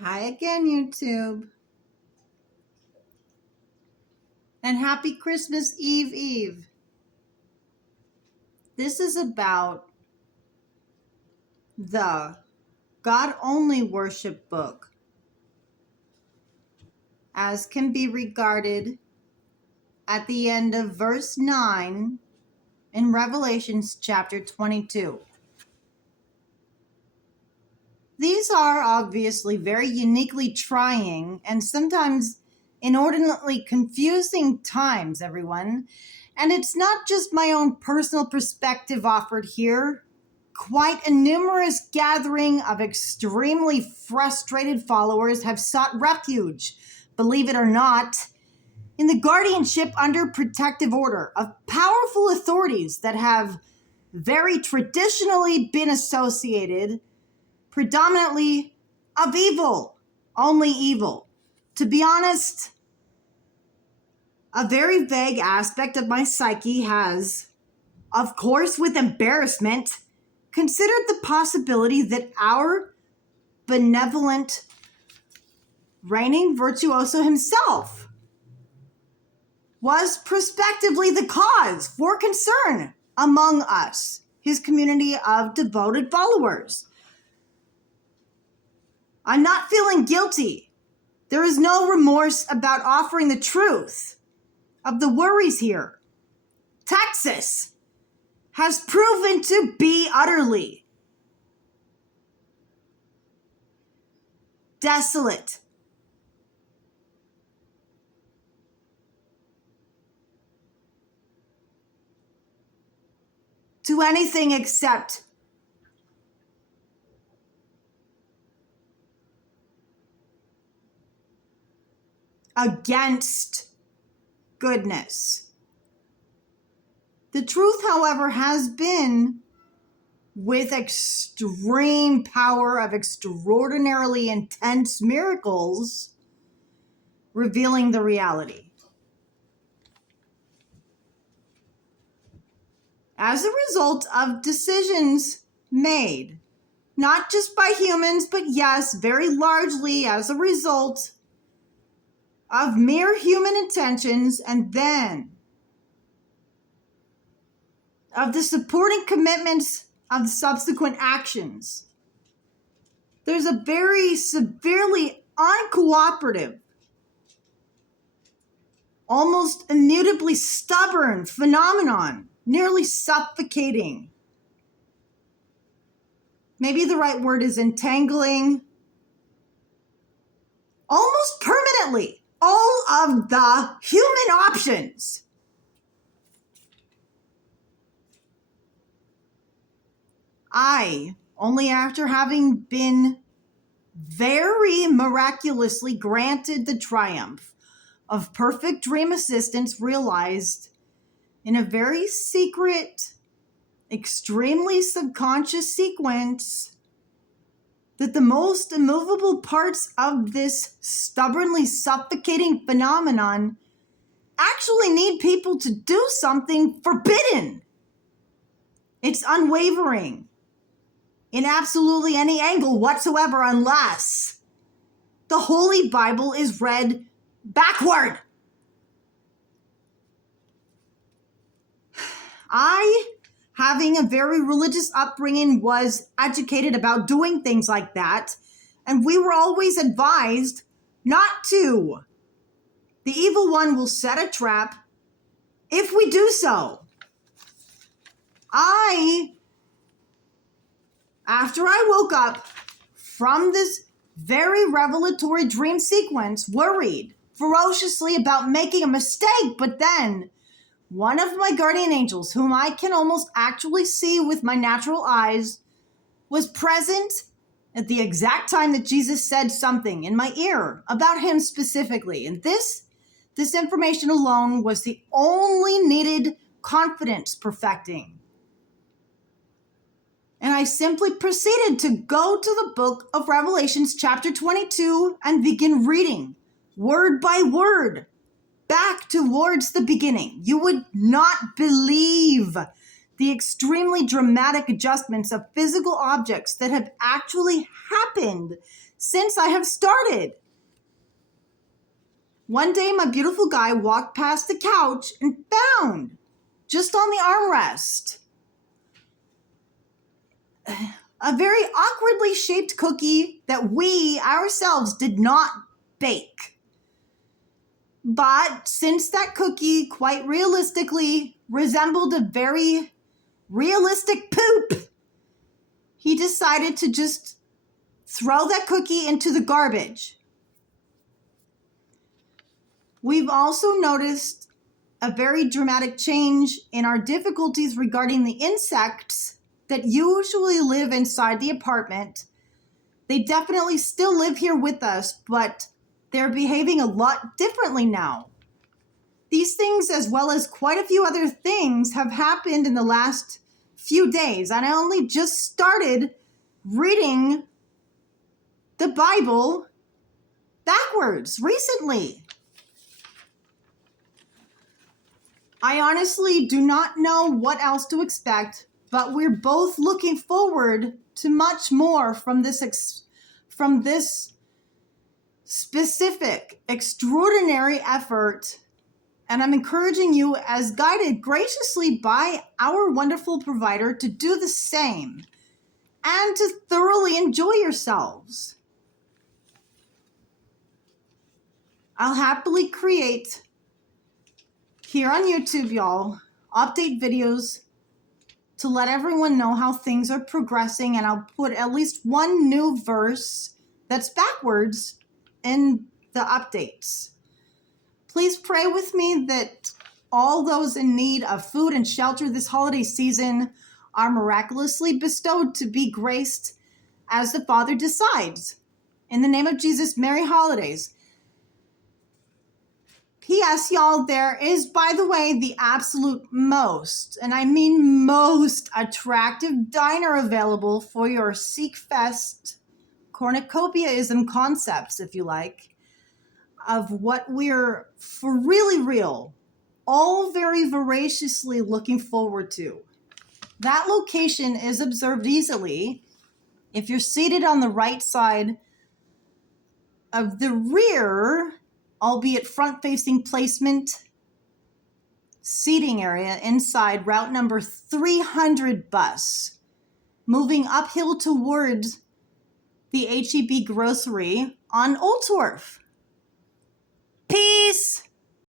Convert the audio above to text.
Hi again, YouTube. And happy Christmas Eve. This is about the God only worship book, as can be regarded at the end of verse 9 in Revelations chapter 22. These are obviously very uniquely trying and sometimes inordinately confusing times, everyone. And it's not just my own personal perspective offered here. Quite a numerous gathering of extremely frustrated followers have sought refuge, believe it or not, in the guardianship under protective order of powerful authorities that have very traditionally been associated predominantly of evil, only evil. To be honest, a very vague aspect of my psyche has, of course with embarrassment, considered the possibility that our benevolent reigning virtuoso himself was prospectively the cause for concern among us, his community of devoted followers. I'm not feeling guilty. There is no remorse about offering the truth of the worries here. Texas has proven to be utterly desolate. To anything except against goodness. The truth, however, has been, with extreme power of extraordinarily intense miracles, revealing the reality. As a result of decisions made, not just by humans, but yes, very largely as a result of mere human intentions, and then of the supporting commitments of the subsequent actions. There's a very severely uncooperative, almost immutably stubborn phenomenon, nearly suffocating. Maybe the right word is entangling, almost permanently, all of the human options. I, only after having been very miraculously granted the triumph of perfect dream assistance, realized in a very secret, extremely subconscious sequence that the most immovable parts of this stubbornly suffocating phenomenon actually need people to do something forbidden. It's unwavering in absolutely any angle whatsoever, unless the Holy Bible is read backward. I, having a very religious upbringing, was educated about doing things like that, and we were always advised not to. The evil one will set a trap if we do so. After I woke up from this very revelatory dream sequence, worried ferociously about making a mistake, but then one of my guardian angels, whom I can almost actually see with my natural eyes, was present at the exact time that Jesus said something in my ear about him specifically. And this information alone was the only needed confidence perfecting. And I simply proceeded to go to the book of Revelations chapter 22 and begin reading word by word back towards the beginning. You would not believe the extremely dramatic adjustments of physical objects that have actually happened since I have started. One day, my beautiful guy walked past the couch and found, just on the armrest, a very awkwardly shaped cookie that we ourselves did not bake. But since that cookie quite realistically resembled a very realistic poop, he decided to just throw that cookie into the garbage. We've also noticed a very dramatic change in our difficulties regarding the insects that usually live inside the apartment. They definitely still live here with us, but they're behaving a lot differently now. These things, as well as quite a few other things, have happened in the last few days. And I only just started reading the Bible backwards recently. I honestly do not know what else to expect, but we're both looking forward to much more from this specific, extraordinary effort. And I'm encouraging you, as guided graciously by our wonderful provider, to do the same and to thoroughly enjoy yourselves. I'll happily create here on YouTube, y'all, update videos to let everyone know how things are progressing, and I'll put at least one new verse that's backwards in the updates. Please pray with me that all those in need of food and shelter this holiday season are miraculously bestowed to be graced as the Father decides. In the name of Jesus, Merry Holidays. P.S. y'all, there is, by the way, the absolute most, and I mean most, attractive diner available for your Sikh Fest cornucopiaism concepts, if you like, of what we're for really real, all very voraciously looking forward to. That location is observed easily if you're seated on the right side of the rear, albeit front-facing placement, seating area inside route number 300 bus, moving uphill towards the HEB grocery on Old Torf. Peace!